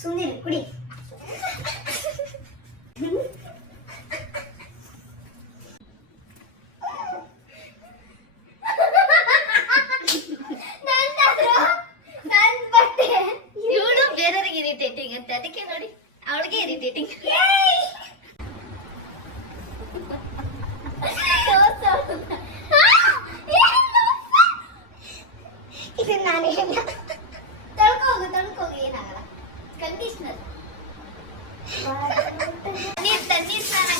ಸುಮ್ಮನೆ ಕುಡಿ. ಇವಳು ಬೇರೆಯವ್ರಿಗೆ ಇರಿಟೇಟಿಂಗ್ ಅಂತ, ಅದಕ್ಕೆ ನೋಡಿ ಅವಳಿಗೆ ಇರಿಟೇಟಿಂಗ್. ಇದನ್ನ ನಾನೇ ತಳ್ಕೋಗು ಏನಾಗಲ್ಲ. ಕಂಡೀಷನರ್ ತಣ್ಣೀರ್ ಸ್ನಾನ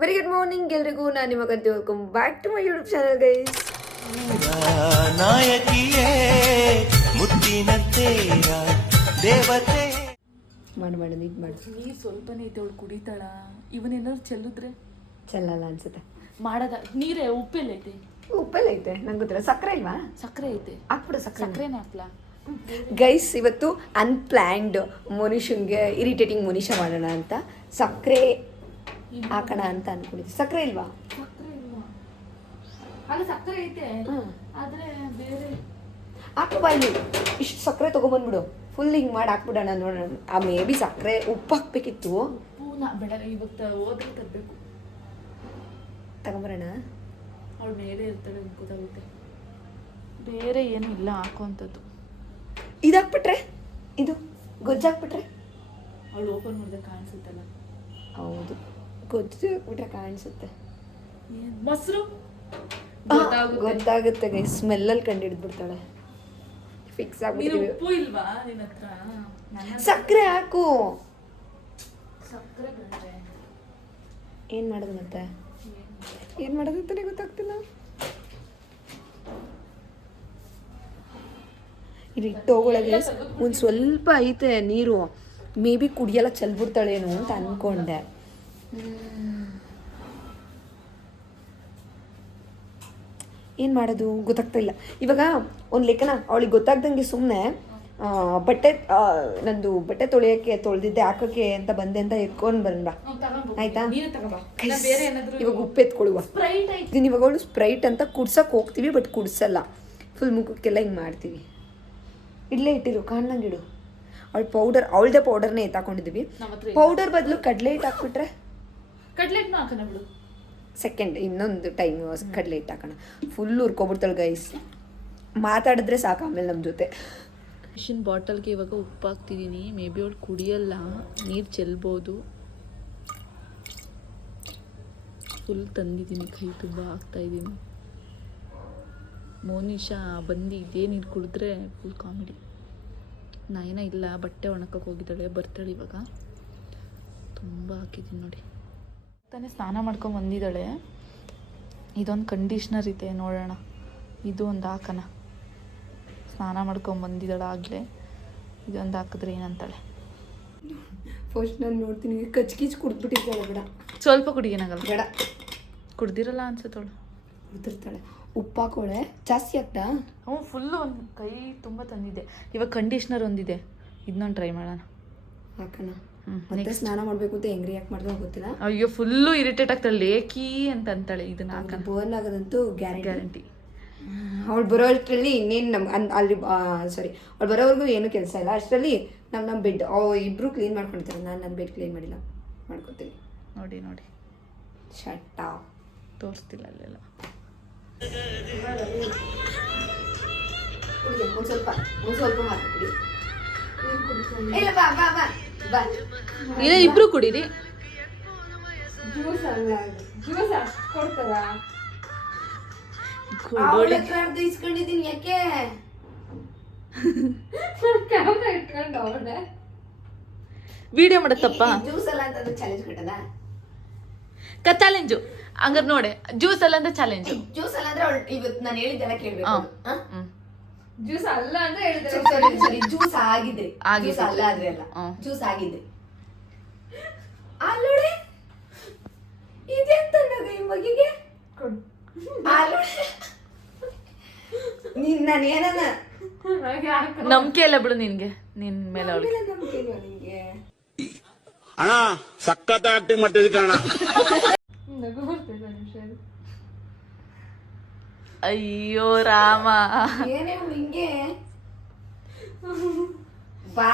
ವೆರಿ ಗುಡ್ ಮಾರ್ನಿಂಗ್ ಎಲ್ರಿಗೂ. ನಾನು ನಿಮಗಂತ welcome back to my YouTube channel guys. ನಾಯಕಿಯೇ ಮುತ್ತಿನಂತೆ ದೇವತೆ ಮಾಡಿ ನೀಟ್ ಮಾಡಿ. ನೀರು ಸ್ವಲ್ಪನೇ ಐತೆ, ಅವಳು ಕುಡಿತಾಳ. ಇವನೇನಾದ್ರು ಚೆಲ್ಲಿದ್ರೆ ಚೆಲ್ಲಲ್ಲ ಅನ್ಸುತ್ತೆ. ಮಾಡದ ನೀರೇ ಉಪ್ಪೆಲ್ಲ ಐತೆ. ಉಪ್ಪೆಲ್ಲ ಐತೆ ನಂಗೆ ಗೊತ್ತಿಲ್ಲ. ಸಕ್ಕರೆ ಇಲ್ವಾ? ಸಕ್ಕರೆ ಐತೆ, ಹಾಕ್ಬಿಡು. ಸಕ್ಕರೆನೇ ಹಾಕ್ಲಾ ಗೈಸ್? ಇವತ್ತು ಅನ್ಪ್ಲ್ಯಾನ್ಡ್ ಮನುಷ್ಯಂಗೆ ಇರಿಟೇಟಿಂಗ್ ಮನುಷ್ಯ ಮಾಡೋಣ ಅಂತ ಸಕ್ಕರೆ ಹಾಕೋಣ ಅಂತ ಅನ್ಕೊಂಡಿದ್ದೆ. ಸಕ್ಕರೆ ಇಲ್ವಾ? ಸಕ್ಕರೆ ಇಲ್ವಾ? ಅಲ್ಲ ಸಕ್ಕರೆ ಐತೆ, ಆದ್ರೆ ಬೇರೆ ಹಾಕು ಬಾಯ್ಲಿ. ಇಷ್ಟು ಸಕ್ಕರೆ ತೊಗೊಂಬಂದ್ಬಿಡು. ಫುಲ್ ಹಿಂಗೆ ಮಾಡಿ ಹಾಕ್ಬಿಡೋಣ ನೋಡೋಣ. ಆ ಮೇ ಬಿ ಸಕ್ಕರೆ ಉಪ್ಪು ಹಾಕ್ಬೇಕಿತ್ತು. ಉಪ್ಪು ಬೇಡ, ಇವತ್ತು ಹೋದ್ರೆ ತರಬೇಕು. ತಗೊಂಬರೋಣ. ಅವಳು ಬೇರೆ ಇರ್ತಾಳೆ ಗೊತ್ತಾಗುತ್ತೆ. ಬೇರೆ ಏನು ಇಲ್ಲ ಹಾಕುವಂಥದ್ದು. ಇದು ಹಾಕ್ಬಿಟ್ರೆ, ಇದು ಗೊಜ್ಜು ಹಾಕ್ಬಿಟ್ರೆ, ಅವಳು ಓಪನ್ ಮಾಡಿದ್ರೆ ಕಾಣಿಸುತ್ತಲ್ಲ. ಹೌದು, ಗೊಜ್ಜು ಹಾಕ್ಬಿಟ್ರೆ ಕಾಣಿಸುತ್ತೆ. ಮೊಸರು ಗೊತ್ತಾಗುತ್ತೆ ಗೈ. ಸ್ಮೆಲ್ಲಲ್ಲಿ ಕಂಡು ಹಿಡಿದ್ಬಿಡ್ತಾಳೆ. ಫಿಕ್ಸ್ ಆಗ್ಬಿಟ್ಟಿವಿ. ಉಪ್ಪು ಇಲ್ವಾ ನಿನ್ನ ಹತ್ರ? ಸಕ್ಕರೆ ಹಾಕು. ಸಕ್ಕರೆ ಬೇಡ. ಏನು ಮಾಡೋದು ಮತ್ತೆ? ಏನು ಮಾಡೋದು ಅಂತಾನೆ ಗೊತ್ತಾಗ್ತಿಲ್ಲ. ಇದು ಇಟ್ಟು ಹೋಗೊಳಗೆ ಒಂದು ಸ್ವಲ್ಪ ಐತೆ ನೀರು. ಮೇ ಬಿ ಕುಡಿಯೆಲ್ಲ ಚೆಲ್ಬಿಡ್ತಾಳೇನು ಅಂತ ಅಂದ್ಕೊಂಡೆ. ಏನು ಮಾಡೋದು ಗೊತ್ತಾಗ್ತಾ ಇಲ್ಲ. ಇವಾಗ ಒಂದು ಲೆಕ್ಕನ ಅವಳಿಗೆ ಗೊತ್ತಾಗ್ದಂಗೆ ಸುಮ್ಮನೆ ಬಟ್ಟೆ ನಂದು ಬಟ್ಟೆ ತೊಳೆಯೋಕ್ಕೆ ತೊಳೆದಿದ್ದೆ ಹಾಕೋಕ್ಕೆ ಅಂತ ಬಂದೆ ಅಂತ ಎತ್ಕೊಂಡು ಬಂದ. ಆಯ್ತಾ? ಇವಾಗ ಉಪ್ಪು ಎತ್ಕೊಳ್ಳುವ. ಇದನ್ನ ಇವಾಗ ಅವಳು ಸ್ಪ್ರೈಟ್ ಅಂತ ಕುಡ್ಸಕ್ಕೆ ಹೋಗ್ತೀವಿ, ಬಟ್ ಕುಡ್ಸಲ್ಲ. ಫುಲ್ ಮುಖಕ್ಕೆಲ್ಲ ಹಿಂಗೆ ಮಾಡ್ತೀವಿ. ಇಲ್ಲೇ ಇಟ್ಟಿರು, ಕಾಣ್ದಂಗೆ ಇಡು. ಅವಳು ಪೌಡರ್, ಅವಳದೇ ಪೌಡರ್ನೇ ಎತ್ತಾಕೊಂಡಿದ್ದೀವಿ. ಪೌಡರ್ ಬದಲು ಕಡಲೆ ಹಿಟ್ಟು ಹಾಕ್ಬಿಟ್ರೆ ಕಡ್ಲೆಟ್ನ ಹಾಕೋಣ ಬಿಡು. ಸೆಕೆಂಡ್ ಇನ್ನೊಂದು ಟೈಮ್ ಕಡಲೆ ಹಿಟ್ಟು ಹಾಕೋಣ. ಫುಲ್ ಹುರ್ಕೊಬಿಡ್ತಾಳೆ ಗೈಸ್. ಮಾತಾಡಿದ್ರೆ ಸಾಕು ಆಮೇಲೆ ನಮ್ಮ ಜೊತೆ. ಮಿಷಿನ್ ಬಾಟಲ್ಗೆ ಇವಾಗ ಉಪ್ಪು ಹಾಕ್ತಿದ್ದೀನಿ. ಮೇ ಬಿ ಅವಳು ಕುಡಿಯಲ್ಲ, ನೀರು ಚೆಲ್ಬೋದು. ಫುಲ್ ತಂದಿದ್ದೀನಿ, ಕೈ ತುಂಬ ಹಾಕ್ತಾಯಿದ್ದೀನಿ. ಮೋನಿಶಾ ಬಂದು ಇದೇ ನೀರು ಕುಡಿದ್ರೆ ಫುಲ್ ಕಾಮಿಡಿ. ನಯನ ಇಲ್ಲ, ಬಟ್ಟೆ ಒಣಕಕ್ಕೆ ಹೋಗಿದ್ದಾಳೆ, ಬರ್ತಾಳೆ ಇವಾಗ. ತುಂಬ ಹಾಕಿದ್ದೀನಿ ನೋಡಿ. ತಾನೇ ಸ್ನಾನ ಮಾಡ್ಕೊಂಡು ಬಂದಿದ್ದಾಳೆ. ಇದೊಂದು ಕಂಡೀಷ್ನರ್ ಇದೆ, ನೋಡೋಣ. ಇದು ಒಂದು ಹಾಕೋಣ. ಸ್ನಾನ ಮಾಡ್ಕೊಂಡು ಬಂದಿದ್ದಾಳೆ ಆಗಲೇ. ಇದೊಂದು ಹಾಕಿದ್ರೆ ಏನಂತಾಳೆ? ಫಸ್ಟ್ ನಾನು ನೋಡ್ತೀನಿ, ಕಚ್ಕಿಚ್ ಕುಡ್ದ್ಬಿಟ್ಟಿದ್ದಾಳೆ. ಬೇಡ, ಸ್ವಲ್ಪ ಕುಡಿಯೇನಾಗಲ್ಲ. ಬೇಡ, ಕುಡ್ದಿರಲ್ಲ ಅನ್ಸುತ್ತವಳು. ಕುಡ್ತಿರ್ತಾಳೆ. ಉಪ್ಪು ಹಾಕೋಳೆ ಜಾಸ್ತಿ ಆಗ್ತಾ? ಹ್ಞೂ, ಫುಲ್ಲು ಒಂದು ಕೈ ತುಂಬ ತಂದಿದ್ದೆ. ಇವಾಗ ಕಂಡೀಷ್ನರ್ ಒಂದಿದೆ, ಇದನ್ನೊಂದು ಟ್ರೈ ಮಾಡೋಣ. ಹಾಕೋಣ. ಮತ್ತೆ ಸ್ನಾನ ಮಾಡಬೇಕು ಅಂತ ಹೆಂಗ್ರಿ ಯಾಕೆ ಮಾಡ್ದೋ ಗೊತ್ತಿಲ್ಲ. ಅಯ್ಯೋ ಫುಲ್ಲು ಇರಿಟೇಟ್ ಆಗ್ತಾಳೆ. ಲೇಕಿ ಅಂತ ಅಂತಾಳೆ. ಇದನ್ನ ಹಾಕೋಣ, ಬರ್ನ್ ಆಗೋದಂತೂ ಗ್ಯಾರಂಟಿ. ಅವಳು ಬರೋ ಅಷ್ಟರಲ್ಲಿ ಇನ್ನೇನು ಅಲ್ಲಿ ಸಾರಿ, ಅವಳು ಬರೋವರೆಗೂ ಏನೂ ಕೆಲಸ ಇಲ್ಲ. ಅಷ್ಟರಲ್ಲಿ ನಮ್ಮ ಬೆಡ್ ಇಬ್ಬರು ಕ್ಲೀನ್ ಮಾಡ್ಕೊಳ್ತಾರೆ. ನಾನು ನನ್ನ ಬೆಡ್ ಕ್ಲೀನ್ ಮಾಡಿಲ್ಲ, ಮಾಡ್ಕೊತೀನಿ. ನೋಡಿ ನೋಡಿ, ಶಟ್ಟ ತೋರಿಸ್ತಿಲ್ಲ ಅಲ್ಲೆಲ್ಲ. ಒಂದು ಸ್ವಲ್ಪ ಮಾಡ್ಕೊಡಿ. ಇಲ್ಲ ಬಾ ಬಾ ಬಾ ಬಾ. ಇಲ್ಲ, ಇಬ್ರು ಕುಡೀರಿ. ಜ್ಯೂಸ್ ಕೊಡ್ತಾರ? ಇಸ್ಕೊಂಡಿದ್ದೀನಿ. ಯಾಕೆ ಕ್ಯಾಮ್ರಾ ಇಟ್ಕೊಂಡು ಅವಳೆ ವಿಡಿಯೋ ಮಾಡತ್ತಪ್ಪ. ಜ್ಯೂಸ್ ಅಲ್ಲ ಅಂತ ಚಾಲೆಂಜ್ ಕೊಟ್ಟದ? ಚಾಲೆಂಜು ಹಂಗಾರೆ ನೋಡಿ. ಜ್ಯೂಸ್ ಅಲ್ಲ ಅಂದ್ರೆ ಚಾಲೆಂಜು. ಜ್ಯೂಸ್ ಅಲ್ಲ ಅಂದ್ರೆ ಇವತ್ತು ನಾನು ಹೇಳಿದ್ದೆಲ್ಲ ಕೇಳ್ಬೇಕು. ಜ್ಯೂಸ್ ಅಲ್ಲ ಅಂದ್ರೆ ಹೇಳಿದ್ರೆ ಸರಿ. ಜ್ಯೂಸ್ ಆಗಿದ್ರೆ ಜ್ಯೂಸ್ ಅಲ್ಲ ಆದ್ರೆ ಅಲ್ಲ, ಜ್ಯೂಸ್ ಆಗಿದ್ರೆ ಅಲ್ಲೋಡೆ ಇದೆಂತ ಈ ಮಗಿಗೆ ನಾನು ಏನನ್ನ ನಂಬಿಕೆ ಇಲ್ಲ ಬಿಡು ನಿನ್ಗೆ, ನಿನ್ ಮೇಲೆ ಅವಳಿಗೆ ನಂಬಿಕೆ ಇಲ್ವಾ ನಿಂಗೆ? ಅಣ್ಣ ಸಖತ್ ಆಕ್ಟಿಂಗ್ ಮಾಡ್ತಿದ್ದೆ ಕಣ. ಅಯ್ಯೋ ರಾಮ. ಏನೇ ಹಿಂಗೆ ಬಾ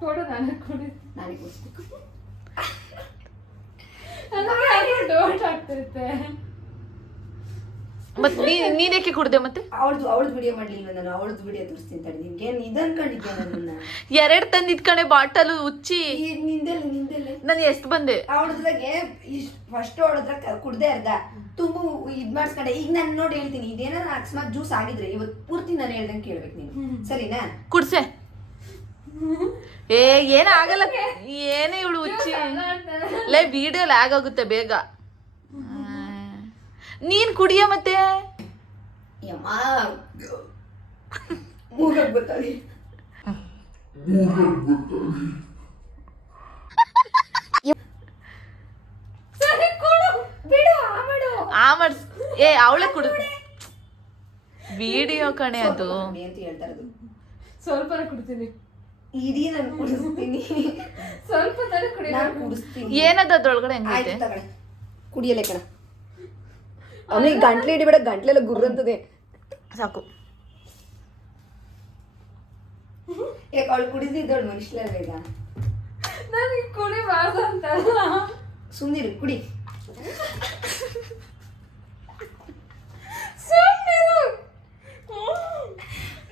ಕೊಡು ನನಗೆ ಕೊಡಿ. ನನಗೆ ಕೊಡ್ಬೇಕು. ಡೌಟ್ ಆಗ್ತೈತೆ. ಮತ್ ನೀನೇಕೆ ಕುಡ್ದೆ ಮತ್ತೆ? ಅವಳದು ವಿಡಿಯೋ ಮಾಡ್ಲಿಲ್ವ ನಾನು? ಅವಳದು ವಿಡಿಯೋ ತೋರಿಸ್ತೀನಿ ತಡಿ. ನಿಮ್ಗೆ ಇದನ್ ಕಂಡಿದ್ದೆ ನನ್ನ 2 ತಂದಿದ್ ಕಣೆ ಬಾಟಲು ಉಚ್ಚಿ. ನಿಂದೆಲ್ಲ ನಾನು ಎಷ್ಟು ಬಂದೆ? ಅವಳದ್ರಾಗೆ ಫಸ್ಟ್ ಅವಳದ್ರ ಕುಡ್ದೆ ಅರ್ಧ ತುಂಬು ಇದ್ ಮಾಡ್ಸ್ಕೊಂಡೆ. ಈಗ ನಾನು ನೋಡಿ ಹೇಳ್ತೀನಿ, ಇದೇನಾರ ಅಕಸ್ಮಾತ್ ಜ್ಯೂಸ್ ಆಗಿದ್ರೆ ಇವತ್ತು ಪೂರ್ತಿ ನಾನು ಹೇಳ್ದಂಗೆ ಕೇಳ್ಬೇಕು ನೀನು, ಸರಿನಾ? ಕುಡ್ಸೆ. ಏನಾಗಲ್ಲ, ಏನೇ ಇವಳು ಉಚ್ಚಿ. ಲೈ ವಿಡಿಯೋ ಲ್ಯಾಗ್ ಆಗುತ್ತೆ ಬೇಗ. ನೀನ್ ಕುಡಿಯ ಮತ್ತೆ. ಮೂಗಕ್ಕೆ ಬರ್ತಾವೆ. ಅವಳೆ ಕುಡ ವಿಡಿಯೋ ಕಣೆ ಅದು ಅಂತ ಹೇಳ್ತಾ ಇರೋದು. ಸ್ವಲ್ಪ ಕುಡ್ತೀನಿ. ಇಡೀ ನಾನು ಕುಡಿಸ್ತೀನಿ. ಸ್ವಲ್ಪ ತರ ಕುಡಿ. ನಾನು ಕುಡಿಸ್ತೀನಿ. ಏನದ ಅದ್ರೊಳಗಡೆ ಹೆಂಗೈತೆ? ಕುಡಿಯಲೇ ಕಣ. ಅವನಿಗೆ ಗಂಟ್ಲೆ ಹಿಡಿಬೇಡ, ಗಂಟ್ಲೆಲ್ಲ ಗುರ್ರಂತದೆ. ಸಾಕು. ಯಾಕೆ ಅವಳು ಕುಡಿದಿದ್ದವಳು ಮನುಷ್ಯಲ್ಲ ಬೇಗ. ನನಗೆ ಕುಡಿಬಾರ್ದು ಅಂತಲ್ಲ. ಸುಮ್ಮನಿರು, ಕುಡಿ.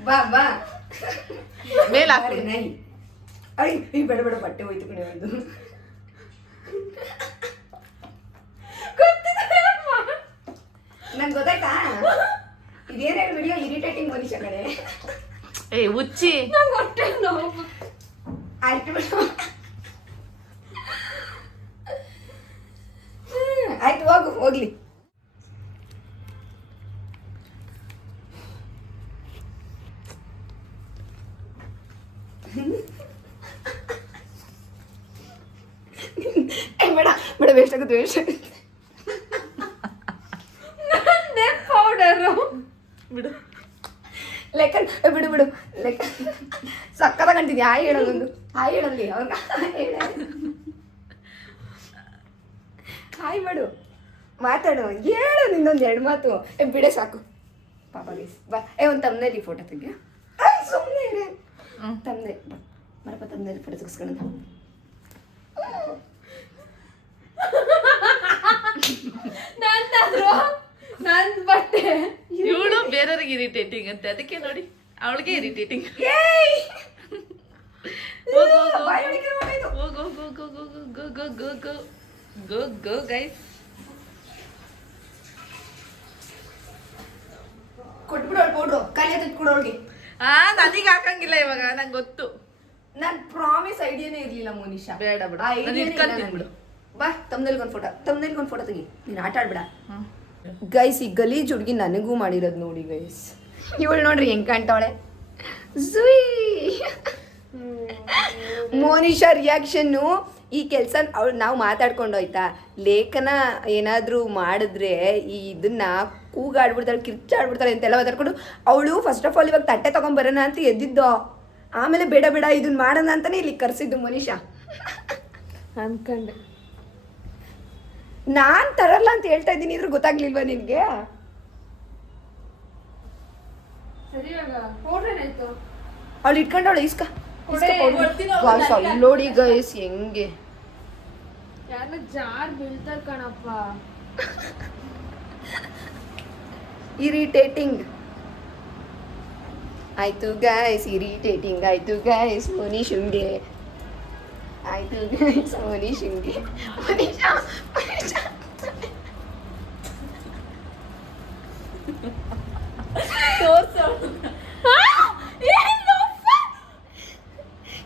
ಬಾ ಬಾ ಮೇಲ ನೈ. ಅಯ್ಯ ಬೇಡ ಬೇಡ, ಬಟ್ಟೆ ಹೋಯ್ತು ಕಡೆ ಒಂದು. ನಂಗೆ ಗೊತ್ತಾಯ್ತಾ ಇದೇನೇ ವಿಡಿಯೋ ಇರಿಟೇಟಿಂಗ್ ಮನುಷ್ಯ ಕಡೆ. ಉಚ್ಚಿ. ಆಯ್ತು ಬಿಡು, ಆಯ್ತು ಹೋಗು, ಹೋಗ್ಲಿ. ಬೇಡ ಬೇಡ, ವೇಸ್ಟ್ ಆಗುತ್ತೆ, ವೇಸ್ಟ್ ಆಗುತ್ತೆ. ಪೌಡರು ಬಿಡು. ಲೆಕ್ಕ ಬಿಡು ಬಿಡು, ಲೆಕ್ಕ ಸಕ್ಕತ್ತ ಕಂತೀನಿ. ಹಾಯ್ ಹೇಳೋದೊಂದು, ಹಾಯ್ ಹೇಳಲ್ಲಿ ಅವ್ರನ್ನ ಹೇಳ, ಹಾಯ್ ಮಾಡು, ಮಾತಾಡು, ಹೇಳು ನಿನ್ನೊಂದು 2 ಮಾತು. ಬಿಡೆ ಸಾಕು ಪಾಪ. ಬಾ ಒಂದು ತಮ್ಮನೇಲಿ ಫೋಟೋ ತೆಗೆ. ಸುಮ್ಮನೆ ಇದೆ ತಮ್ಮನೆ. ಬರಪ್ಪ ತಮ್ಮನೇಲಿ ಫೋಟೋ ತೆಗಿಸ್ಕೊಳ್ಳೋಣ. ನಂದಾದ್ರು ನನ್ ಬಟ್ಟೆ. ಇವಳು ಬೇರೆಯವ್ರಿಗೆ ಇರಿಟೇಟಿಂಗ್ ಅಂತೆ, ಅದಕ್ಕೆ ನೋಡಿ ಅವಳಿಗೆ ಇರಿಟೇಟಿಂಗ್. Go guys. ಕೊಟ್ಬಿಡು ಅವ್ಳು ಪೌಡ್ರು, ಖಾಲಿ ತೆಗೆದ್ಕೊಡು ಅವ್ಳಿಗೆ. ನನಗೆ ಹಾಕಂಗಿಲ್ಲ ಇವಾಗ, ನಂಗೆ ಗೊತ್ತು. ನನ್ ಪ್ರಾಮಿಸ್ ಐಡಿಯಾನೇ ಇರ್ಲಿಲ್ಲ ಮೋನಿಶಾ. ಬೇಡ ಬಿಡು, ಆ ನಾನು idea ಇಟ್ಕೊಂತೀನಿ ಬಿಡು. ಬಾ ತಮ್ಮನೇಲಿ ಒಂದು ಫೋಟೋ ತೆಗಿ. ನೀನು ಆಟ ಆಡ್ಬೇಡ ಗೈಸ್. ಈ ಗಲೀಜ್ ಹುಡುಗಿ ನನಗೂ ಮಾಡಿರೋದು ನೋಡಿ ಗೈಸ್. ಇವಳು ನೋಡ್ರಿ ಹೆಂಗ್ ಕಾಣ್ತಾವಳೆ. ಮೋನಿಶಾ ರಿಯಾಕ್ಷನ್ನು ಈ ಕೆಲಸ ಅವಳು ನಾವು ಮಾತಾಡ್ಕೊಂಡು ಹೋಯ್ತಾ, ಲೇಖನ ಏನಾದರೂ ಮಾಡಿದ್ರೆ ಇದನ್ನ ಕೂಗಾಡ್ಬಿಡ್ತಾಳೆ, ಕಿರ್ಚಾಡ್ಬಿಡ್ತಾಳೆ ಅಂತೆಲ್ಲ ಮಾತಾಡ್ಕೊಂಡು ಅವಳು ಫಸ್ಟ್ ಆಫ್ ಆಲ್ ಇವಾಗ ತಟ್ಟೆ ತೊಗೊಂಬರೋಣ ಅಂತ ಎದ್ದಿದ್ದೋ. ಆಮೇಲೆ ಬೇಡ ಬೇಡ ಇದನ್ನ ಮಾಡೋಣ ಅಂತಾನೆ ಇಲ್ಲಿ ಕರೆಸಿದ್ದು ಮೋನಿಶಾ ಅನ್ಕೊಂಡೆ. ನಾನ್ ತರಲ್ಲ ಅಂತ ಹೇಳ್ತಾ ಇದ್ದೀನಿ, ಇದ್ರ ಗೊತ್ತಾಗ್ಲಿಲ್ವಾ ನಿನ್ಗೆ? ಸರಿ ಇವಾಗ ಪೌಡರ್ ಏನಾಯ್ತು? ಅವಳು ಇಟ್ಕೊಂಡವಳು ಇಸ್ಕ ನೋಡಿ ಗೈಸ್ ಹೆಂಗೆ. ಯಾರನ್ನ ಜಾರ್ ಬೀಳ್ತಾರ ಕಣಪ್ಪ. ಇರಿಟೇಟಿಂಗ್ ಆಯ್ತು ಗೈಸ್, ಇರಿಟೇಟಿಂಗ್ ಆಯ್ತು ಗೈಸ್. ಮೋನಿಶುಂಗೆ ಆಯ್ತು ಗೈಸ್, ಮೋನಿಶುಂಗೆ. ಮೋನಿಶಾ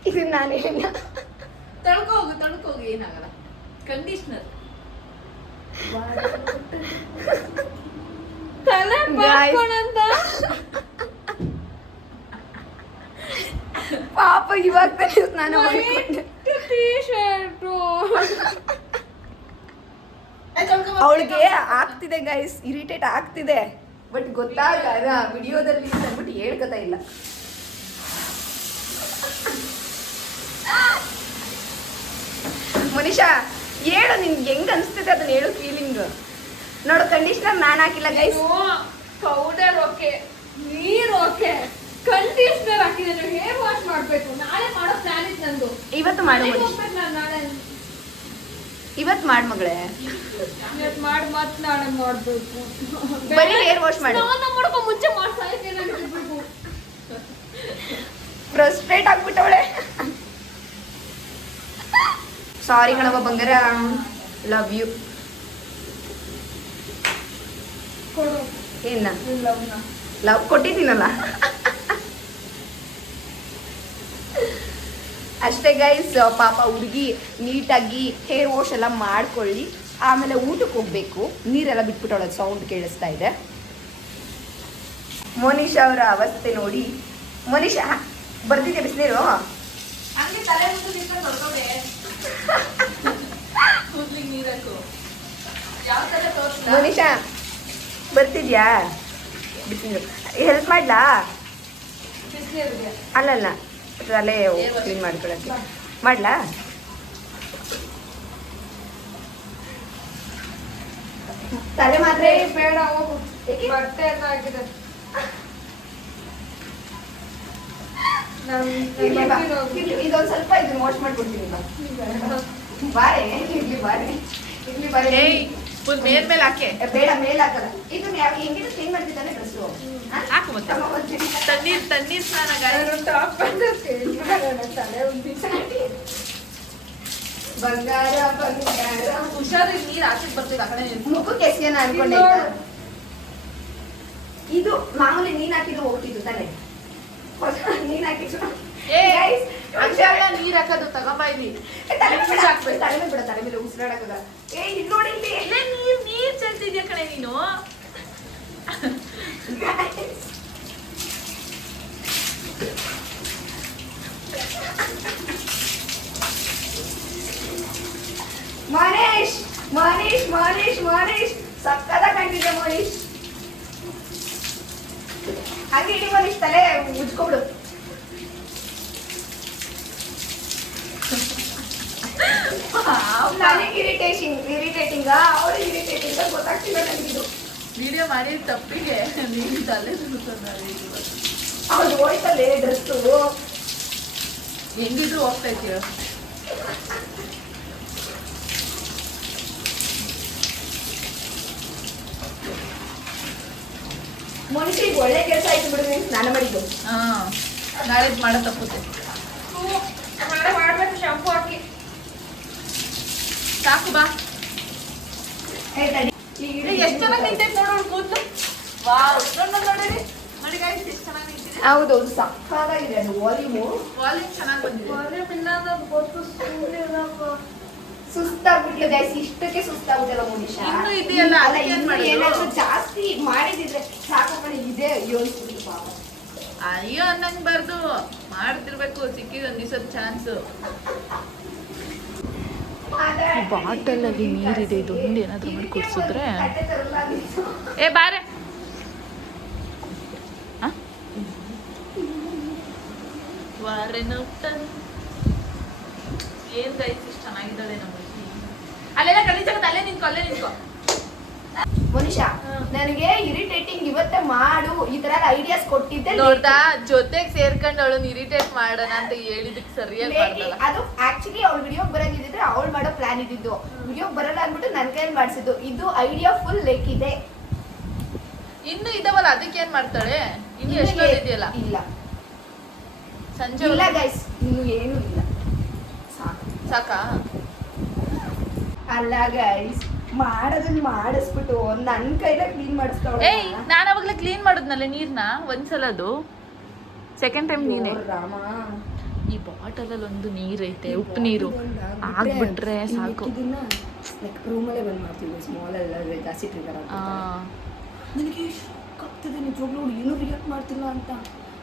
ಇದು ನಾನೇನ ತಳ್ಕೋಗು, ಏನಾಗಲ್ಲ. ಕಂಡೀಷನರ್ ತಲೆ ಬಾಚ್ಕೊಳಂತ. ಪಾಪ ಇವಾಗ ತಾನೇ ಸ್ನಾನ ಮಾಡ್ಕೊಂಡೆ. ಟೀ-ಶರ್ಟು ಅವಳಿಗೆ ಆಗ್ತಿದೆ ಗೈಸ್, ಇರಿಟೇಟ್ ಆಗ್ತಿದೆ, ಬಟ್ ಗೊತ್ತಾಗಲ್ಲ ವಿಡಿಯೋದಲ್ಲಿ ಅಂದ್ಬಿಟ್ಟು ಹೇಳ್ಕೊತಾ ಇಲ್ಲ. ಮನೀಷಾ ಹೇಳು, ನಿನ್ಗೆ ಹೆಂಗ್ ಅನಿಸ್ತಿದೆ ಅದನ್ನ ಹೇಳು, ಫೀಲಿಂಗ್. ನೋಡು ಕಂಡೀಷನರ್ ನಾನು ಹಾಕಿಲ್ಲ ಗೈಸ್. ಪೌಡರ್ ಓಕೆ, ನೀರ್ ಓಕೆ, ಕಂಡೀಷನರ್ ಹಾಕಿದ್ರೆ ಹೇರ್ ವಾಶ್ ಮಾಡ್ಬೇಕು. ನಾಳೆ ಮಾಡೋ ಪ್ಲಾನ್ ಇತ್ತು ನಂದು. ಇವತ್ತು ಮಾಡು ಮನೆಗ್ ಮನುಷ್. ಹೋಗ್ಬೇಕು ನಾನ್ ನಾಳೆ. ಇವತ್ತು ಮಾಡು ಮಗಳೇ. ಇವತ್ತು ಮಾಡಿ ಮತ್ತೆ ನಾಳೆ ಮಾಡ್ಬೇಕು. ಬರೀ ಹೇರ್ ವಾಶ್ ಮಾಡು. ಸ್ನಾನ ಮಾಡ್ಕೊ ಮುಂಚೆ ಮಾಡ್ತಾ ಇದ್ದೇನೆ ಅನ್ಕೋಬೇಕು. ಫ್ರಸ್ಟ್ರೇಟ್ ಆಗ್ಬಿಟ್ಟವಳೆ. ಸಾರಿ ಕಣವ ಬಂಗಾರ, ಲವ್ ಯು. ಕೊಡು ಏನ ಲವ್ನ. ಲವ್ ಕೊಟ್ಟಿದ್ದೀನಲ್ಲ. ಅಷ್ಟೇ ಗೈಸ್, ಪಾಪ ಹುಡುಗಿ ನೀಟಾಗಿ ಹೇರ್ ವಾಶ್ ಎಲ್ಲ ಮಾಡ್ಕೊಳ್ಳಿ. ಆಮೇಲೆ ಊಟಕ್ಕೆ ಹೋಗ್ಬೇಕು. ನೀರೆಲ್ಲ ಬಿಟ್ಬಿಟ್ಟವಳ, ಸೌಂಡ್ ಕೇಳಿಸ್ತಾ ಇದೆ. ಮೋನಿಶಾ ಅವರ ಅವಸ್ಥೆ ನೋಡಿ. ಮೋನಿಶಾ ಬರ್ತಿದ್ಯಾ ಬಿಸಿನೀರು? ಹಂಗೆ ತಲೆ ಮುಂದೆ ನಿಂತ್ಕೊಂಡು ಹೊರಗಡೆ ಕೂದ್ಲಿಗೆ ನೀರಕ್ಕು ಯಾವ ಥರ ತೋರಿಸ್ತಾ? ಮೋನಿಶಾ ಬರ್ತಿದ್ಯಾ ಬಿಸಿನೀರು? ಹೆಲ್ಪ್ ಮಾಡ್ಲಾ? ಬಿಸಿನೀರಿಗೆ ಅಲ್ಲಲ್ಲ, ತಲೆ ಕ್ಲೀನ್ ಮಾಡ್ಕೊಳಕ್ಕೆ ಮಾಡ್ಲಾ? ತಲೆ ಮಾತ್ರ ಬೇಡ ಹೋಗು. ಬಟ್ಟೆ ಎಲ್ಲ ಆಗಿದೆ. ಇರ್ಲಿ ಬಾ. ಇದೊಂದು ಸ್ವಲ್ಪ ಇದನ್ನ ವಾಶ್ ಮಾಡ್ಕೊಡ್ತೀನಿ ಬಾ. ಬಾರೆ ಇರ್ಲಿ ಬಾರೆ, ಇರ್ಲಿ ಬಾರೆ. ಏಯ್ ಫುಲ್ ಮೇಲ್ಮೇಲೆ ಹಾಕೆ. ಬೇಡ, ಮೇಲ್ ಹಾಕಲ್ಲ. ಇದನ್ನ ಹೆಂಗಿದ್ರು ಕ್ಲೀನ್ ಮಾಡ್ತಿದ್ದಾನೆ ಡ್ರೆಸ್ಸು. ಹಾಕು ಮತ್ತೆ. ತಣ್ಣೀರ್ ಸ್ನಾನ ಟಾಪ್ ತಲೆ ಉದ್ದಿ. ಬಂಗಾರ ಬಂಗಾರ. ಹುಷಾರಿಗೆ ನೀರ್ ಹಾಕಿದ್ ಬರ್ತಿದ್ದ ಆ ಕಡೆ ನಿಲ್ಸು. ಮುಖಕ್ಕೆ ಎಸ್ಯನ ಅನ್ಕೊಂಡೆ. ಇದು ಮಾಮೂಲಿ ನೀನ್ ಹಾಕಿದ್ದು ಹೋಗ್ತಿದ್ದು ತಾನೆ. ನೀನ್ ಹಾಕಿದ್ದು. ಏ Guys, ಅಕ್ಷರ ನೀರ್ ಹಾಕೋದು ತಗೊಂಬ ಇಲ್ಲಿ. ತಲೆ ಮೇಲೆ ಹಾಕ್ಬೇಕು. ತಲೆ ಮೇಲೆ ಬಿಡ, ತಲೆ ಮೇಲೆ ಉಸಿರಾಡಕ್ಕಲ್ಲ. ಏ ಇಲ್ಲಿ ನೋಡಿ ಇಲ್ಲಿ. ನೀರ್ ಚೆಲ್ತಿದ್ಯಾ ಕಣೆ ನೀನು. ಮನೀಶ್ ಮನೀಶ್ ಮನೀಶ್ ಮನೀಶ್ ಸಕ್ಕದ ಕಂಡಿದ್ದೆ ಮನೀಶ್. ಹಾಗೆ ಇಡಿ ಮನೀಶ್, ತಲೆ ಮುಚ್ಕೊಬಿಡು. ನನಗೆ ಇರಿಟೇಟಿಂಗ್, ಅವ್ರಿಗೆ ಇರಿಟೇಟಿಂಗ್ ಗೊತ್ತಾಗ್ತಿಲ್ಲ ನನಗಿದು. ವಿಡಿಯೋ ಮಾಡಿ ತಪ್ಪಿಗೆ ನೀನು ತಲೆ ಅವ್ರು ಹೋಯ್ತಲ್ಲೇ ಡ್ರೆಸ್ಸು. ಹೆಂಗಿದ್ರು ಹೋಗ್ತಾ ಇದ್ದೀರ. ಮನುಷ್ಯರಿಗೆ ಒಳ್ಳೆ ಕೆಲಸ ಆಯ್ತು ಬಿಡುವೆ, ಸ್ನಾನ ಮಾಡಿದ್ದು. ಹಾ ನಾಳೆ ಮಾಡೋ ತಪ್ಪುತ್ತೆ. ನಾಳೆ ಮಾಡ್ಬೇಕು ಶಾಂಪು ಹಾಕಿ. ಸಾಕು ಬಾ. ಏ ತಡಿ. ಎಷ್ಟು ಚೆನ್ನಾಗಿ ನಿಂತೈತೆ ನೋಡೋಣ ಕೂದಲು. ವಾವ್ ನೋಡಿರಿ ನೋಡಿ ಗಾಯ್ಸ್ ಎಷ್ಟು ಚೆನ್ನಾಗಿ ನಿಂತಿದೆ. ಹೌದೌದು, ಸಕ್ಕತ್ತಾಗಿದೆ ಅದು ವಾಲ್ಯೂಮು. ವಾಲ್ಯೂಮ್ ಚೆನ್ನಾಗಿ ಬಂದಿದೆ. ಮನೆ ಪಿನ್ನಾದ ಗೊತ್ತು ಸುಮ್ಮನಿರಪ್ಪ. ಸುಸ್ತಾಗ್ಬಿಟ್ಲು ಗೈಸ್, ಇಷ್ಟಕ್ಕೆ ಸುಸ್ತಾಗ್ಬಿಟ್ಟಲ್ಲ ಮನುಷ್ಯ. ಇನ್ನೂ ಇದೆಯಲ್ಲ, ಅಲ್ಲ, ಅದಕ್ಕೆ ಏನ್ ಇನ್ನೂ ಮಾಡೋದು? ಏನಾದ್ರು ಜಾಸ್ತಿ ಮಾಡಿದಿದ್ರೆ ಸಾಕಪ್ಪಣೆ ಇದೆ ಯೋಚಿಸ್ಬಿಟ್ಟು ಪಾಪ. ಅಯ್ಯೋ ಅನ್ನಂಗ್ ಬಾರ್ದು, ಮಾಡ್ತಿರ್ಬೇಕು. ಸಿಕ್ಕಿದ ಒಂದ್ ದಿವಸದ ಚಾನ್ಸ್. ಬಾಟಲಲ್ಲಿ ನೀರಿದೆ, ಇದೊಂದು ಏನಾದ್ರು ಮಾಡಿ ಕುಡಿಸಿದ್ರೆ. ಏ ಬಾರೆ. ಏನ್ ಗೈಸ್ ಇಷ್ಟು ಚೆನ್ನಾಗಿದ್ದಾಳೆ ನಮ್ಮ ಹುಡುಗಿ. ಅಲ್ಲೆಲ್ಲ ಕಲಿಜಾಗ ಅಲ್ಲೇ ನಿಂತ್ಕೊ. ಮನುಷ್ಯ ನನಗೆ ಇರಿಟೇಟಿಂಗ್ ಇವತ್ತೇ ಮಾಡು ಈ ತರ ಐಡಿಯಾಸ್ ಕೊಟ್ಟಿದ್ದೆ. ನೋಡ್ದಾ, ಜೊತೆಗೆ ಸೇರ್ಕೊಂಡು ಅವಳನ್ನ ಇರಿಟೇಟ್ ಮಾಡೋಣ ಅಂತ ಹೇಳಿದಕ್ಕೆ ಸರಿಯಾಗಿ ಮಾಡ್ದಲ್ಲ. ಅದು ಆಕ್ಚುಲಿ ಅವ್ಳು ವಿಡಿಯೋ ಬರೋದಿದ್ರೆ ಅವಳು ಮಾಡೋ ಪ್ಲಾನ್ ಇದ್ದಿದ್ದು. ವಿಡಿಯೋ ಬರಲ್ಲ ಅಂದ್ಬಿಟ್ಟು ನನ್ನ ಕೈಯಲ್ಲಿ ಮಾಡಿಸಿದ್ದು. ಇದು ಐಡಿಯಾ ಫುಲ್ ಲೇಕ್ ಇದೆ. ಇನ್ನು ಇದಾವಲ್ಲ, ಅದಕ್ಕೆ ಏನ್ ಮಾಡ್ತಾಳೆ? ಇನ್ನು ಎಷ್ಟೊಂದು ಇದೆಯಲ್ಲ. ಇಲ್ಲ ಸಂಜೆ ಇಲ್ಲ ಗೈಸ್, ಇನ್ನು ಏನು ಇಲ್ಲ. ಸಾಕಾ? ಅಲ್ಲ ಗೈಸ್, ಮಾಡೋದನ್ನ ಮಾಡಿಸ್ಬಿಟ್ಟು ನನ್ನ ಕೈಲೇ ಕ್ಲೀನ್ ಮಾಡಿಸ್ತಾವಳೆ. ಏಯ್ ನಾನು ಅವಾಗಲೇ ಕ್ಲೀನ್ ಮಾಡಿದ್ನಲ್ಲ ನೀರ್ನ ಒಂದ್ಸಲ. ಅದು ಸೆಕೆಂಡ್ ಟೈಮ್ ನೀನೆ. ರಾಮ, ಈ ಬಾಟಲಲ್ಲಿ ಒಂದು ನೀರೈತೆ, ಉಪ್ಪು ನೀರು ಆಗ್ಬಿಟ್ರೆ ಸಾಕು. ಇದನ್ನ ರೂಮಲ್ಲೇ ಬಂದ್ ಮಾಡ್ತೀವಿ. ಸ್ಮಾಲ್ ಎಲ್ಲ ಜಾಸ್ತಿ ಟ್ರಿಗರ್ ನನಗೆ ಶಾಕ್ ಆಗ್ತದೆ ನಿಜವಾಗ್ಲೂ. ಏನೂ ರಿಯಾಕ್ಟ್ ಮಾಡ್ತಿಲ್ಲ ಅಂತ.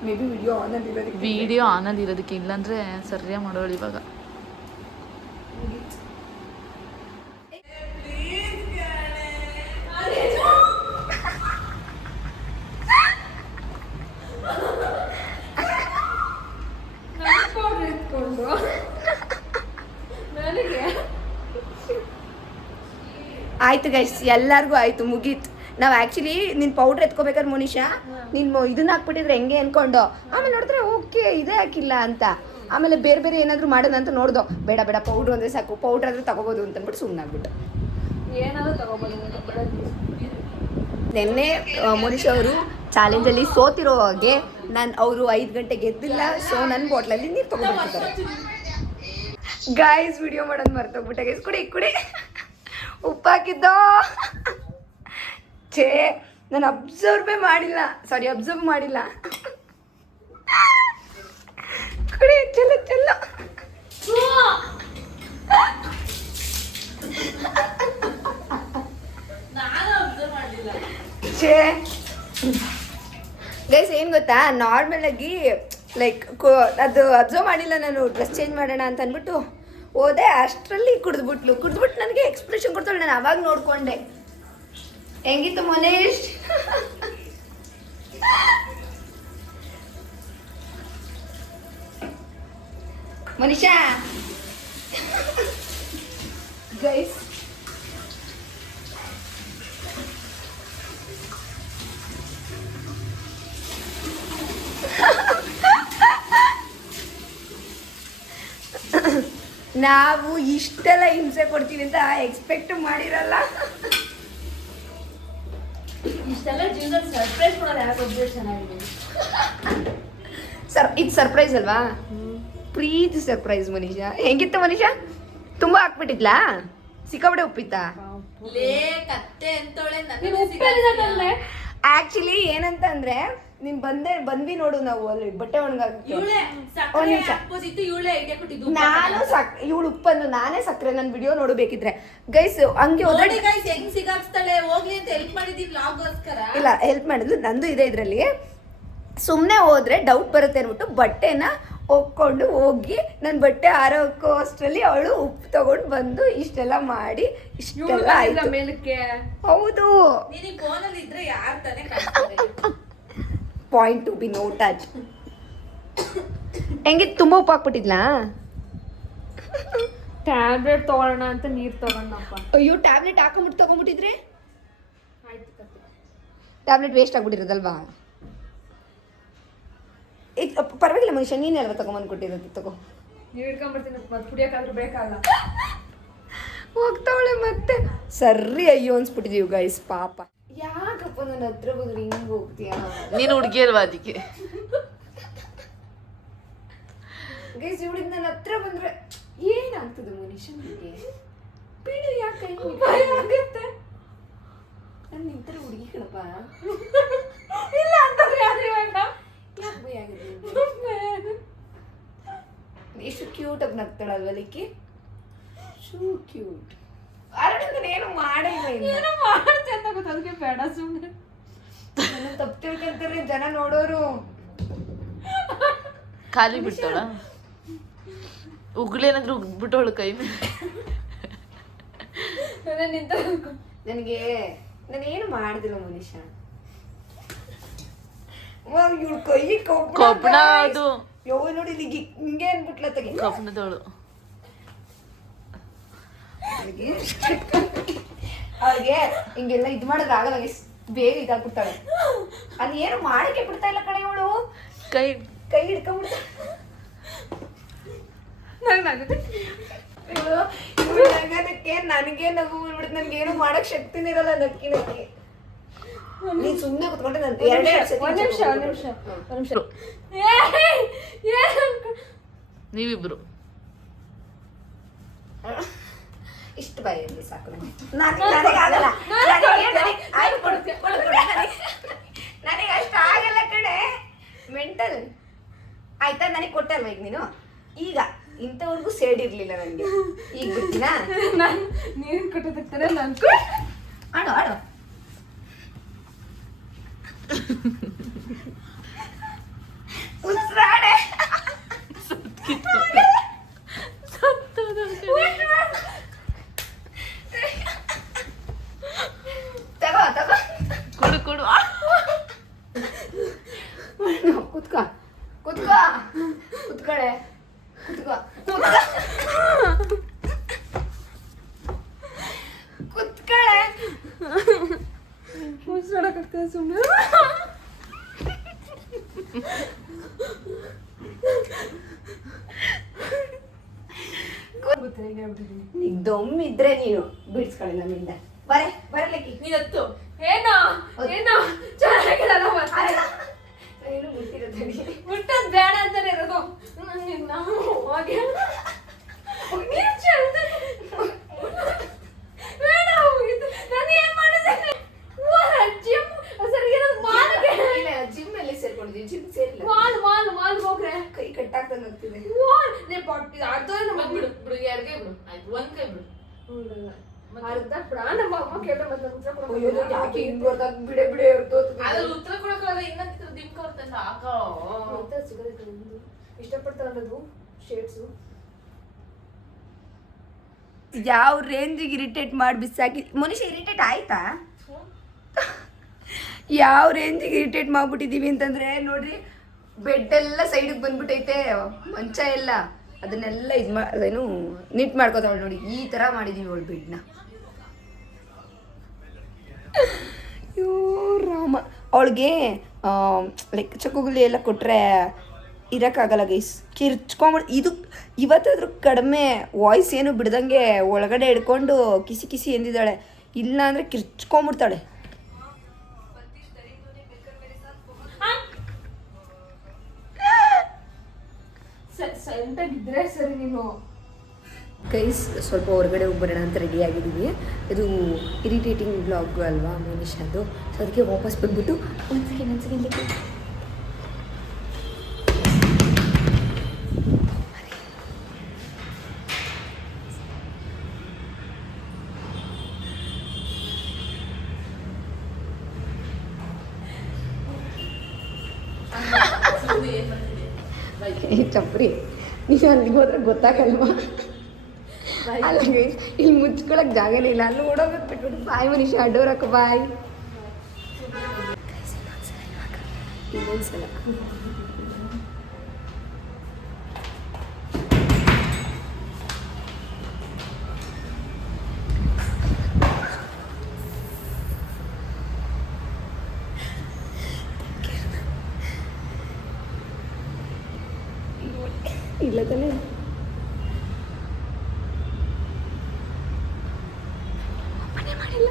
ಮೇ ಬಿ ವಿಡಿಯೋ ಆನಲ್ಲಿ ಇರೋದಕ್ಕೆ. ವಿಡಿಯೋ ಆನಲ್ಲಿ ಇರೋದಕ್ಕೆ, ಇಲ್ಲಾಂದ್ರೆ ಸರಿಯಾಗಿ ಮಾಡೋಳು ಇವಾಗ. ನನಗೆ ಆಯ್ತು ಗೈಸ್, ಎಲ್ಲರಿಗೂ ಆಯ್ತು, ಮುಗೀತು. ನಾವು ಆ್ಯಕ್ಚುಲಿ ನಿನ್ನ ಪೌಡ್ರ್ ಎತ್ಕೋಬೇಕಾದ್ರೆ ಮೋನಿಶಾ ನೀನು ಇದನ್ನ ಹಾಕ್ಬಿಟ್ಟಿದ್ರೆ ಹೆಂಗೆ ಅನ್ಕೊಂಡು, ಆಮೇಲೆ ನೋಡಿದ್ರೆ ಓಕೆ ಇದೇ ಹಾಕಿಲ್ಲ ಅಂತ. ಆಮೇಲೆ ಬೇರೆ ಬೇರೆ ಏನಾದರೂ ಮಾಡೋಣ ಅಂತ ನೋಡ್ದೋ, ಬೇಡ ಬೇಡ ಪೌಡ್ರ್ ಅಂದರೆ ಸಾಕು, ಪೌಡ್ರ್ ಆದರೆ ತಗೋಬೋದು ಅಂತಂದ್ಬಿಟ್ಟು ಸುಮ್ಮನಾಗ್ಬಿಟ್ಟು. ಏನಾದರೂ ತಗೋಬೋದು. ನಿನ್ನೆ ಮೋನಿಶಾ ಅವರು ಚಾಲೆಂಜಲ್ಲಿ ಸೋತಿರೋ ಹಾಗೆ ಅವರು 5 ಗಂಟೆಗೆ ಎದ್ದಿಲ್ಲ, ಸೊ ನನ್ನ ಬಾಟ್ಲಲ್ಲಿ ನೀರು ತೊಗೊಂಡ್ಬಿಡ್ತಾರೆ. ಗಾಯ್ಸ್ ವಿಡಿಯೋ ಮಾಡೋದು ಮರ್ತೋಗ್ಬಿಟ್ಟೆ ಗೈಸ್. ಕುಡಿ ಕುಡಿ, ಉಪ್ಪಾಕಿದ್ದೋ ಛೇ, ನಾನು ಅಬ್ಸರ್ವ್ ಮಾಡಿಲ್ಲ. ಕುಡಿ, ಚಲೋ ಚಲೋ. ಛೇ ಗೈಸ್, ಏನು ಗೊತ್ತಾ, ನಾರ್ಮಲಾಗಿ ಲೈಕ್ ಅದು ಅಬ್ಸರ್ವ್ ಮಾಡಿಲ್ಲ ನಾನು. ಡ್ರೆಸ್ ಚೇಂಜ್ ಮಾಡೋಣ ಅಂತ ಅಂದ್ಬಿಟ್ಟು ಹೋದೆ, ಅಷ್ಟರಲ್ಲಿ ಕುಡಿದ್ಬಿಟ್ಟು ನನಗೆ ಎಕ್ಸ್ಪ್ರೆಷನ್ ಕೊಡ್ತಾಳೆ. ನಾನು ಅವಾಗ ನೋಡ್ಕೊಂಡೆ. ಹೆಂಗಿತ್ತು ಮನೇಶ್? ಮನೀಷಾ ಗೈಸ್, ನಾವು ಇಷ್ಟೆಲ್ಲ ಹಿಂಸೆ ಕೊಡ್ತೀವಿ ಅಂತ ಎಕ್ಸ್ಪೆಕ್ಟ್ ಮಾಡಿರಲ್ಲ. ಇಷ್ಟೆಲ್ಲ ಜೀವನದಲ್ಲಿ ಸರ್ಪ್ರೈಸ್ ಕೊಡೋದು ಯಾಕೆ ಒಬ್ಬರು ಚೆನ್ನಾಗಿದೆ. ಇದು ಸರ್ಪ್ರೈಸ್ ಅಲ್ವಾ? ಪ್ರೀತಿ ಸರ್ಪ್ರೈಸ್. ಮನೀಷಾ ಹೆಂಗಿತ್ತು ಮನೀಷಾ? ತುಂಬ ಹಾಕ್ಬಿಟ್ಟಿದ್ಲಾ? ಸಿಕ್ಕಾಬಿಡೆ ಉಪ್ಪಿತ್ತಾ? ಆಕ್ಚುಲಿ ಏನಂತ ಅಂದ್ರೆ ನೀನ್ ಬಂದ್ವಿ ನೋಡು, ನಾವು ಅಲ್ಲಿ ಬಟ್ಟೆ ಒಣಗಾಕಕ್ಕೆ. ನಾನು ಇವಳು ಉಪ್ಪಂದು ನಾನೇ ಸಕ್ಕರೆ. ನನ್ನ ವಿಡಿಯೋ ನೋಡಬೇಕಿದ್ರೆ ಗೈಸ್ ಹಂಗೆ ಇಲ್ಲ, ಹೆಲ್ಪ್ ಮಾಡಿದ್ಲು. ನಂದು ಇದೆ ಇದರಲ್ಲಿ. ಸುಮ್ಮನೆ ಹೋದ್ರೆ ಡೌಟ್ ಬರುತ್ತೆ ಅಂದ್ಬಿಟ್ಟು ಬಟ್ಟೆನ ಒಕ್ಕೊಂಡು ಹೋಗಿ ನನ್ನ ಬಟ್ಟೆ ಆರೋಕ್ಕೋ ಅಷ್ಟರಲ್ಲಿ ಅವಳು ಉಪ್ಪು ತಗೊಂಡು ಬಂದು ಇಷ್ಟೆಲ್ಲ ಮಾಡಿ ಇಷ್ಟೆಲ್ಲ ಆಯ್ತು. ಮೇಲಕ್ಕೆ ಹೌದು, ಪಾಯಿಂಟ್ ಟು ಬಿ ನೋಟೆಡ್. ಹೆಂಗಿತ್ತು? ತುಂಬ ಉಪ್ಪು ಹಾಕ್ಬಿಟ್ಟಿದ್ಲಾ? ಟ್ಯಾಬ್ಲೆಟ್ ತಗೊಳ್ಳೋಣ ಅಂತ ನೀರು ತಗೊಂಡಪ್ಪ. ಅಯ್ಯೋ, ಟ್ಯಾಬ್ಲೆಟ್ ಹಾಕೊಂಬಿಟ್ಟು ತಗೊಂಡ್ಬಿಟ್ಟಿದ್ರೆ ಟ್ಯಾಬ್ಲೆಟ್ ವೇಸ್ಟ್ ಆಗ್ಬಿಟ್ಟಿರೋದಲ್ವಾ? ಪರವಾಗಿಲ್ಲ ಮನುಷ್ಯ, ನೀನು ಅಲ್ವಾ ತಗೊಂಬಂದು ಕೊಟ್ಟಿರೋದು. ತಗೋ, ನೀರು ಹಿಡ್ಕೊಂಡ್ಬಿಡ್ತೀನಿ. ಮತ್ತೆ ಕುಡಿಯೋಕ್ಕಾದ್ರೂ ಬೇಕಲ್ಲ. ಹೋಗ್ತಾವಳೆ ಮತ್ತೆ. ಸರಿ ಅಯ್ಯೋ ಅನ್ಸ್ಬಿಟ್ಟಿದೀವಿ ಗೈಸ್, ಪಾಪ. ಯಾಕಪ್ಪ ನನ್ನ ಹತ್ರ ಬಂದ್ರೆ ಹಿಂಗೆ ಹೋಗ್ತೀಯಾ? ನೀನು ಹುಡುಗಿ ಅಲ್ವಾ ಅದಕ್ಕೆ. ಗೈಸ್ ಇವಳಿಗೆ ನನ್ನ ಹತ್ರ ಬಂದ್ರೆ ಏನಾಗ್ತದೆ ಮನುಷ್ಯನಿಗೆ? ಬಿಡು, ಯಾಕೆ ಆಗುತ್ತೆ? ನಾನು ನಿಂತರ ಹುಡುಗಿ ಕಣಪ್ಪ. ಇಲ್ಲ ಅಂತಂದ್ರೆ ಯಾರು ಇವಾಗ ಯಾಕೆ ಭಯ ಆಗಿದೆ? ಎಷ್ಟು ಕ್ಯೂಟ್ ಆಗಿ ನಗ್ತಾಳಲ್ವ ಲಿಕ್ಕಿ? So cute. ಏನು ಮಾಡಿಲ್ಲ, ಏನೋ ಮಾಡ್ತೆ ಅಂತ ಗೊತ್ತು, ಅದಕ್ಕೆ ಬೇಡ ಸುಮ್ಮನೆ. ನನ್ನ ತಪ್ಪು ತಿಳ್ಕೊಂತಾರೆ ಜನ ನೋಡೋರು. ಖಾಲಿ ಬಿಟ್ಟೋಳ ಉಗ್ಲೇನಾದ್ರೂ ಉಗ್ಬಿಟ್ಟವಳು ಕೈ ಮೇಲೆ. ನನಗೆ ನಾನೇನು ಮಾಡಿದಿಲ್ಲ ಮನುಷ್ಯ. ಇವಳು ಕೈ ಕಬ್ಬಣ ಅದು ಯೋ ನೋಡಿ ಹಿಂಗೆ ಅನ್ಬಿಟ್ಲ ತೆಗಿ. ಕಬ್ಬಣದವಳು ಅವ್ರಿಗೆ ಹಿಂಗೆಲ್ಲ ಇದು ಮಾಡೋದು ಆಗಲ್ಲ, ಬೇಗ ಇದಾಗ್ಬಿಡ್ತಾಳೆ. ಅದು ಏನು ಮಾಡಕ್ಕೆ ಬಿಡ್ತಾ ಇಲ್ಲ ಕಡೆ ಇವಳು. ಕೈ ಹಿಡ್ಕೊಂಡ್ಬಿಡ್ತಾಳೆ. ನಗೋದಕ್ಕೆ ನನಗೆ ನಗು ಬಂದ್ಬಿಡುತ್ತೆ. ನನಗೇನು ಮಾಡಕ್ ಶಕ್ತಿನೇ ಇರಲ್ಲ. ನಕ್ಕಿ ನೀನ್ ಸುಮ್ಮನೆ ಕುತ್ಕೊಂಡ್ರೆ ನಾನು ಒಂದ್ ನಿಮಿಷ ನೀವಿಬ್ರು ಇಷ್ಟು ಭಯ ಇರಲಿ ಸಾಕು. ನನಗಾಗಲ್ಲ, ನನಗೆ ಅಷ್ಟು ಆಗಲ್ಲ ಕಡೆ. ಮೆಂಟಲ್ ಆಯ್ತಾ? ನನಗೆ ಕೊಟ್ಟಲ್ವ ಈಗ ನೀನು? ಈಗ ಇಂಥವ್ರಿಗೂ ಸೇಡಿರ್ಲಿಲ್ಲ ನನಗೆ. ಈಗ ಬಿಡ್ತೀನಾ? ನಾನು ನೀರು ಕೊಟ್ಟೋದಕ್ತಾರೆ ನಾನು ಆಡೋ ಆಡೋ. ಉಸಿರಾಡೆ ತಗೋ ತಗೋ, ಕೊಡು ಕೊಡು. ಕುತ್ಕೋ ಕುತ್ಕೋ ಕುತ್ಕಳೆ ಕುತ್ಕೋ ಕುತ್ಕಳೆ. ಸುಮ್ಮನೆ ಈಗ ದೊಮ್ಮಿದ್ರೆ ನೀನು ಬಿಡಿಸ್ಕೊಳ್ಳಿ ನಮ್ಮಿಂದ ಬರಲಿಕ್ಕೆ ನೀನ್ ಹತ್ತು ಏನೋ ಚೆನ್ನಾಗಿರಲ್ಲ ಏನು ಬಿಟ್ಟಿರೋದು ಮುಟ್ಟದ್ ಬೇಡ ಅಂತಾನೆ ಇರೋದು ಹೋಗಿ ಬೇಡ ನಾನು ಏನ್ ಮಾಡಿದೆ ಜಿಮ್ ಸರಿ ಜಿಮ್ ಅಲ್ಲಿ ಸೇರ್ಕೊಂಡಿದ್ದೀವಿ ಜಿಮ್ ಸೇರಿಲ್ಲ ಮಾಲ್ ಹೋಗ್ರೆ ಕೈ ಕಟ್ಟಾಗ್ದಂಗೆ ಆಗ್ತಿದೆ ಅರ್ಧ ಬಿಡು ಬಿಡು ಎರಡೇ ಬಿಡು ಆಯ್ತು ಒಂದ್ ಕೈ ಬಿಡು ಅರ್ಧ ಪ್ರಾಣ ಅಮ್ಮ ಕೇಳ ಮತ್ತೆ ಉತ್ತರ ಅಯ್ಯೋ, ಯಾಕೆ ಹಿಂಗ್ ಬರ್ದಾಗ ಬಿಡೆ ಬಿಡೆ ಅದ್ರಲ್ಲಿ ಉತ್ತರ ಕೊಡಕ್ಕಾಗಲ್ಲ ಇನ್ನೊಂದ್ ದಿಮ್ ಕೊಡ್ತಂದ ಹಾಕೋ ಇಷ್ಟಪಡ್ತಾರದು ಶೇಡ್ಸು ಯಾವ ರೇಂಜಿಗೆ ಇರಿಟೇಟ್ ಮಾಡಿ ಬಿಸಾಕಿ ಮನುಷ್ಯ ಇರಿಟೇಟ್ ಆಯ್ತಾ ಯಾವ ರೇಂಜಿಗೆ ಇರಿಟೇಟ್ ಮಾಡ್ಬಿಟ್ಟಿದೀವಿ ಅಂತಂದ್ರೆ ನೋಡ್ರಿ ಬೆಡ್ ಎಲ್ಲ ಸೈಡಿಗೆ ಬಂದ್ಬಿಟ್ಟೈತೆ ಮಂಚ ಎಲ್ಲ ಅದನ್ನೆಲ್ಲ ಅದೇನು ನೀಟ್ ಮಾಡ್ಕೋತಾವಳು ನೋಡಿ ಈ ಥರ ಮಾಡಿದೀವಿ ಅವಳು ಬೆಡ್ನ ಅಯ್ಯೋ ರಾಮ ಅವಳಿಗೆ ಲೈಕ್ ಚಕ್ಕುಗುಲಿ ಎಲ್ಲ ಕೊಟ್ಟರೆ ಇರೋಕ್ಕಾಗಲ್ಲ ಗೈಸ್ ಕಿರ್ಚ್ಕೊಂಬಿಟ್ಟು ಇದು ಇವತ್ತಾದ್ರೂ ಕಡಿಮೆ ವಾಯ್ಸ್ ಏನು ಬಿಡ್ದಂಗೆ ಒಳಗಡೆ ಹಿಡ್ಕೊಂಡು ಕಿಸಿ ಕಿಸಿ ಎಂದಿದ್ದಾಳೆ ಇಲ್ಲ ಅಂದರೆ ಕಿರ್ಚ್ಕೊಂಬಿಡ್ತಾಳೆ ಸೆಂಟಾಗಿದ್ರೆ ಸರಿ ನೀನು ಗೈಸ್ ಸ್ವಲ್ಪ ಹೊರಗಡೆ ಹೋಗ್ಬರೋಣ ಅಂತ ರೆಡಿ ಆಗಿದ್ದೀವಿ ಇದು ಇರಿಟೇಟಿಂಗ್ ಬ್ಲಾಗ್ ಅಲ್ವಾ ಮನುಷ್ಯದು ಸೊ ಅದಕ್ಕೆ ವಾಪಸ್ ಬಂದ್ಬಿಟ್ಟು ಒಂದು ಸೆಕೆಂಡ್ ಚಪ್ರಿ ನೀವು ಅಲ್ಲಿಗೆ ಹೋದ್ರೆ ಗೊತ್ತಾಗಲ್ವಾ ಅಲ್ಲ ಗೈಸ್ ಇಲ್ಲಿ ಮುಚ್ಕೊಳಕ್ ಜಾಗನೇ ಇಲ್ಲ ಅಲ್ಲಿ ಓಡೋಗೋದು ಬಿಟ್ಬಿಟ್ಟು ಬಾಯ್ ಮನುಷ್ಯ ಅಡ್ಡೋರಕ್ಕ ಬಾಯ್ ಇನ್ನೊಂದ್ಸಲ ಇಲ್ಲ ತಾನೇ ಮಾಡಿಲ್ಲ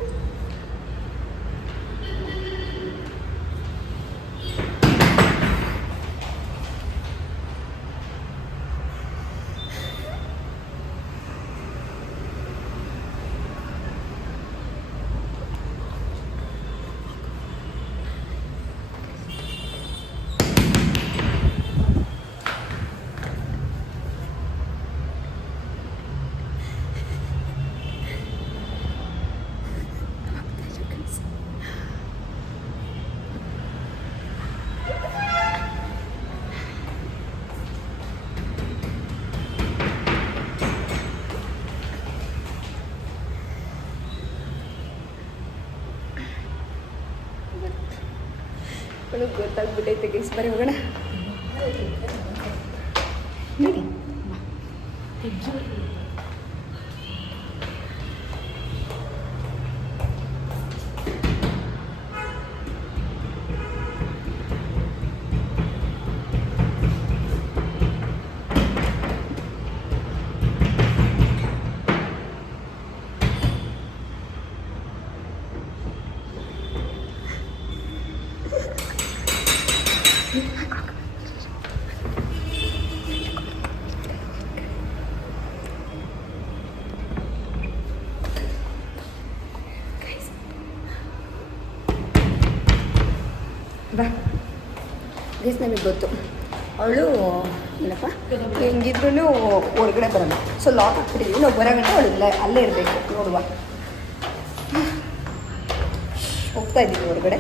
ಅವಳಿಗೆ ಗೊತ್ತಾಗ್ಬಿಟ್ಟೈತೆ ಗೈಸ್ ಬರೀ ಹೋಗೋಣ ನೋಡಿ ಬಾ ಗೈಸ್ ನಮಗೆ ಗೊತ್ತು ಅವಳು ಏನಪ್ಪ ಹೆಂಗಿದ್ರು ಹೊರಗಡೆ ಬರೋಣ ಸೊ ಲಾಕ್ ಹಾಕ್ಬಿಟ್ಟಿದ್ವಿ ನಾವು ಬರೋಗಂಟ ಅವಳು ಅಲ್ಲೇ ಇರಬೇಕು ನೋಡುವ ಹೋಗ್ತಾ ಇದ್ದೀವಿ ಹೊರಗಡೆ